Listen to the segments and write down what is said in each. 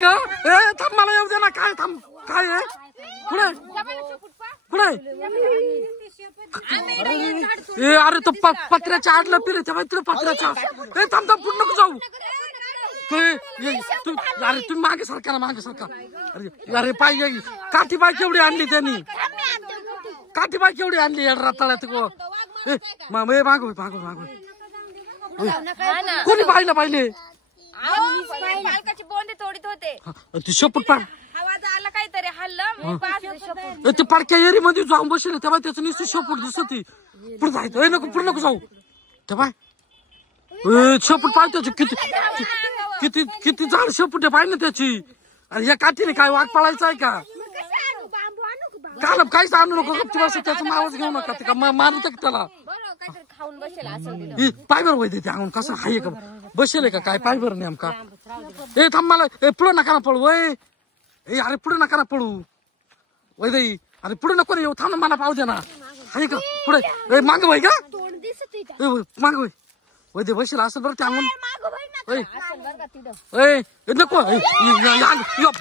थांब मला येऊ दे ना. काय थांब काय आहे पुढे पुढे. अरे तो पत्र्याच्या आडलं पिरे तेव्हा तिला पत्र्याच्या. थांब थांब पुढे नको जाऊ. अरे तुम्ही मागे सारखा ना मागे सारखा. अरे पाय काठी बाय केवढी आणली त्यांनी. काठी बाय केवढी आणली रताळ्यात. मागोय मागोय मागोय. कोणी पाहिलं पाहिले बालकाची बोंडे तोडीत होते. ती शेपूट पाड आवाज आला काहीतरी हल्लं. ते पाडक्या एरी मध्ये जाऊन बसले तेव्हा त्याचं नुसतं शेपूट दिसत. पुढे जायचं नको पुढे नको जाऊ. तेव्हा शेपूट पाहिजे त्याची. किती किती किती झाड शेपूट आहे पाहिजे त्याची. आणि या काठीने काय वाघ पाळायचा आहे का. काल काहीच आणू नको. गप्ती बस त्याचा आवाज घेऊ नका. ते का मारू का त्याला. खाऊन बसेल असं पायवर वैद्य ते अंगून कसं हाय का बसेल का काय पायवर नेमका. थांब मला पुढे नका ना पळू. अरे पुढे नका ना पळू वैद्य. अरे पुढे नको रे येऊ. थांब मला पाहू दे ना. हाय का पुढे माग वय का माग वय वैद्य बसेल असं बरं ते अंगून. नको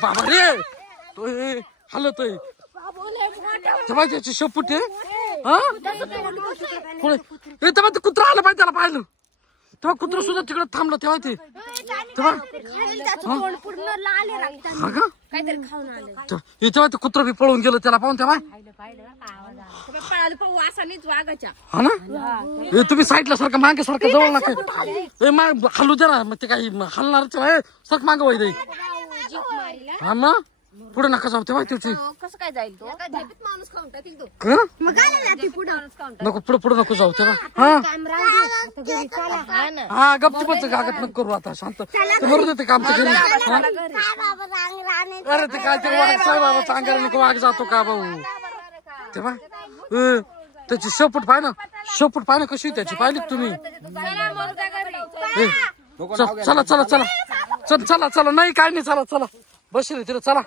बाबा रे हलत तेव्हा त्याची शेपूट आहे. पुढे तेव्हा ते कुत्रा आलं पाहिजे त्याला पाहिलं. तेव्हा कुत्र सुद्धा तिकडे थांबलं तेव्हा ते. तेव्हा हा का तेव्हा ते कुत्र बी पळून गेलं त्याला पाहून. तेव्हा हा ना. तुम्ही साईडला सारखं मागे सारखं जवळ नका. हलू दे ना. मग ते काही हलणार सारखं मागं वय. हा मग पुढे नका जाऊ. तेव्हा त्याची कसं काय जाईल तो. नको पुढे पुढे नको जाऊ. तेव्हा हा गपचूपच गागत नको करू आता. शांत बरोबर देते काम तर घरी. अरे ते काय ते साईबाबा चांगला नको वाघ जातो का भाऊ. तेव्हा त्याची शेपूट पाय ना. शेपूट पाय ना कशी त्याची पाहिली तुम्ही. चला चला चला चला चला चला. नाही काय नाही चला चला बसले तिला चला.